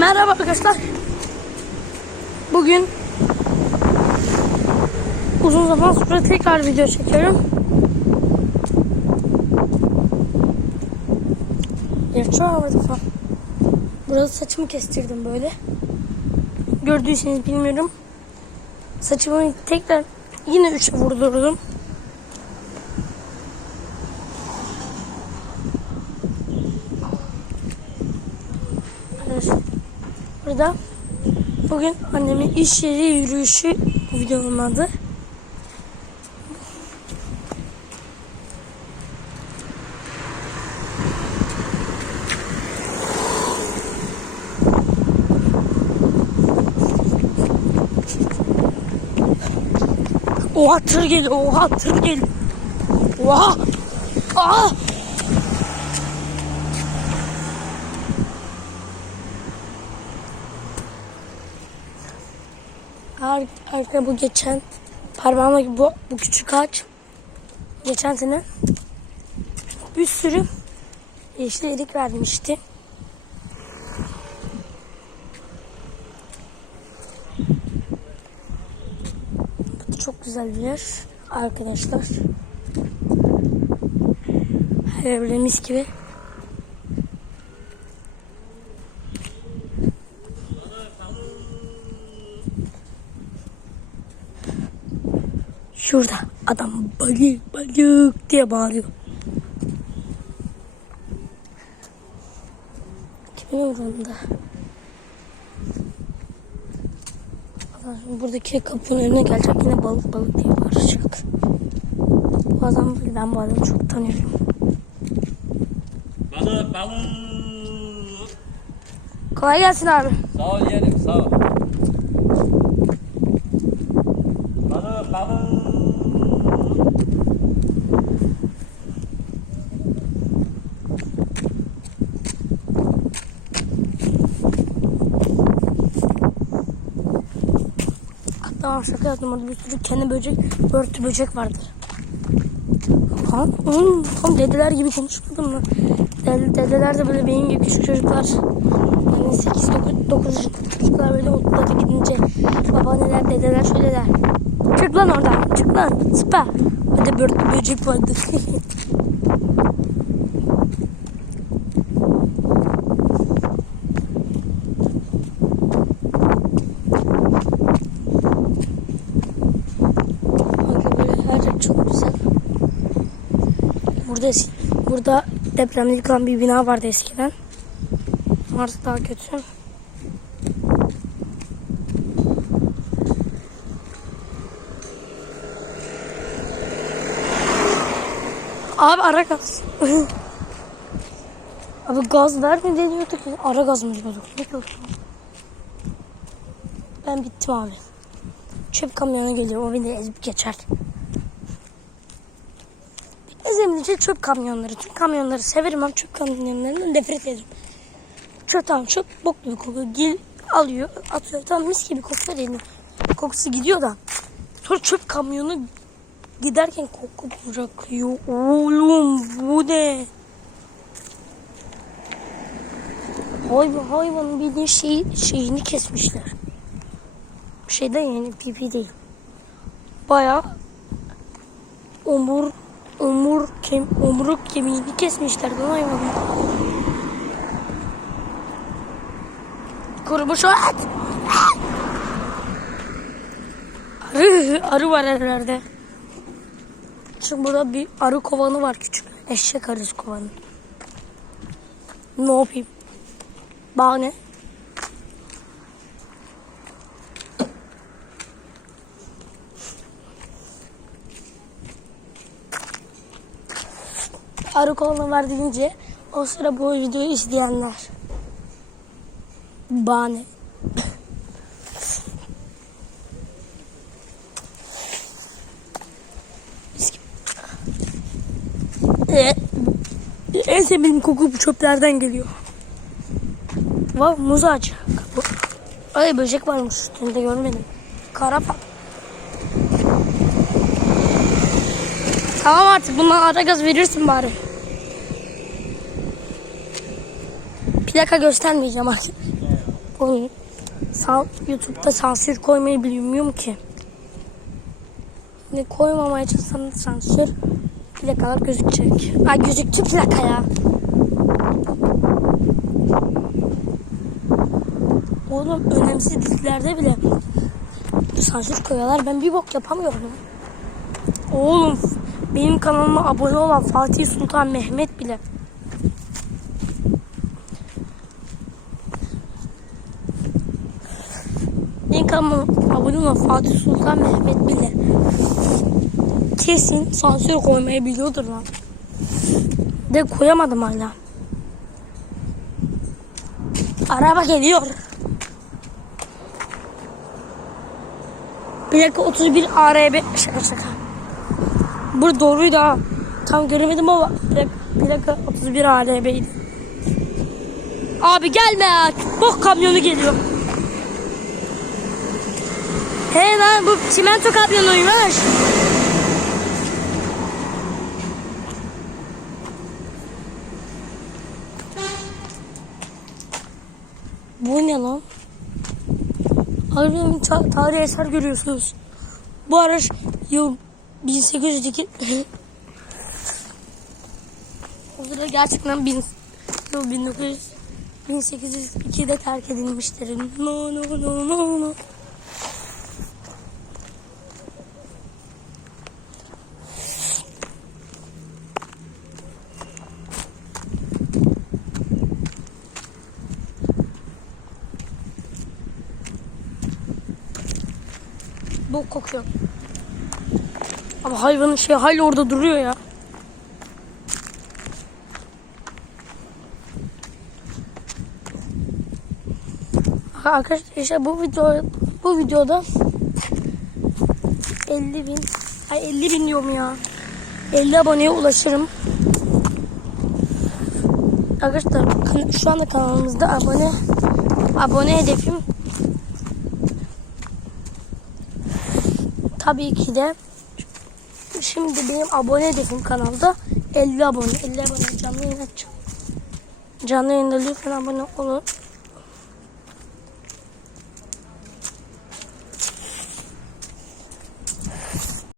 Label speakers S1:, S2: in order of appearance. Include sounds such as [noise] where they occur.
S1: Merhaba arkadaşlar. Bugün uzun zaman sonra tekrar video çekiyorum. Yaşıyor orada falan. Burada saçımı kestirdim böyle. Gördüyseniz bilmiyorum. Saçımı tekrar yine üçe vurdurdum. Arkadaşlar burada bugün annemin iş yeri yürüyüşü videonun adı. Oha tır geliyor, oha tır geliyor. Oha! Aa! Ar arka bu geçen parmağımdaki bu, bu küçük ağaç geçen sene bir sürü yeşil erik vermişti. Bu çok güzel bir yer arkadaşlar. Her böyle mis gibi. Şurada adam balık balık diye bağırıyor. Kimin umurunda? Buradaki kapının önüne gelecek yine balık balık diye bağıracak. Bu adam ben bu adamı çok tanıyorum.
S2: Balık balık.
S1: Kolay gelsin abi.
S2: Sağ ol yeğenim sağ ol. Balık balık.
S1: Tamam şaka yaptım orada bir sürü kendi böcek, örtü böcek vardı. Ha, oğlum tam dedeler gibi konuşmadım mı? Dede, dedeler de böyle benim gibi küçük çocuklar. Yani 8 9 9 çocuklar böyle okula da gidince babaanneler dedeler şöyle der. Çık lan oradan çık lan süper. Hadi bir örtü böcek vardı. [laughs] Bakın böyle her yer çok güzel. Burada burada depremde yıkılan bir bina vardı eskiden. Artık daha kötü. Abi ara gaz. [laughs] Abi gaz ver mi deniyorduk? Ara gaz mı diyorduk? Ne diyorduk? Ben bittim abi. Çöp kamyonu geliyor. O beni ezip geçer. Ezemeyince çöp kamyonları. Tüm kamyonları severim ama çöp kamyonlarından nefret ederim. Çöp tamam çöp bok gibi kokuyor. Gel alıyor atıyor. Tamam mis gibi kokuyor değil Kokusu gidiyor da. Sonra çöp kamyonu giderken koku bırakıyor. Oğlum bu ne? Hayvan, hayvanın bildiğin şey, şeyini kesmişler. Şeyden yani pipi değil. Baya omur omur kem omuruk kemiğini kesmişler lan hayvanın. Kurumuş o et. Arı, arı var herhalde. Şimdi burada bir arı kovanı var küçük. Eşek arısı kovanı. Ne yapayım? Bana arı kovanı var deyince o sıra bu videoyu izleyenler. Bana. Ee, en sevdiğim koku bu çöplerden geliyor. Var muz ağacı. Ay böcek varmış üstünde görmedim. Karapa. Tamam artık bundan ara gaz verirsin bari. Plaka göstermeyeceğim artık. San, YouTube'da sansür koymayı bilmiyorum ki. Ne koymamaya çalışsam sansür plakalar gözükecek. Ay gözüktü plaka ya. Oğlum önemsiz dizilerde bile sansür koyuyorlar. Ben bir bok yapamıyorum. Oğlum benim kanalıma abone olan Fatih Sultan Mehmet bile kanalıma abone olan Fatih Sultan Mehmet bile kesin sansür koymayı biliyordur lan. De koyamadım hala. Araba geliyor. Plaka 31 ARB şaka şaka. Bu doğruydu ha. Tam göremedim ama plaka, plaka 31 ARB'ydi. Abi gelme ya. Bok kamyonu geliyor. He lan bu çimento kamyonuymuş. Bu ne lan? Harbiden ta- tarihi eser görüyorsunuz. Bu araç yıl 1802 [laughs] O sırada gerçekten bin, yıl 1900 1802'de terk edilmiştir. No no no no no. Bok kokuyor. Ama hayvanın şey hala orada duruyor ya. Arkadaşlar işte bu video bu videoda 50 bin ay 50 bin diyorum ya 50 aboneye ulaşırım Arkadaşlar şu anda kanalımızda abone abone hedefim tabii ki de şimdi benim abone hedefim kanalda 50 abone. 50 abone canlı yayın açacağım. Canlı yayında lütfen abone olun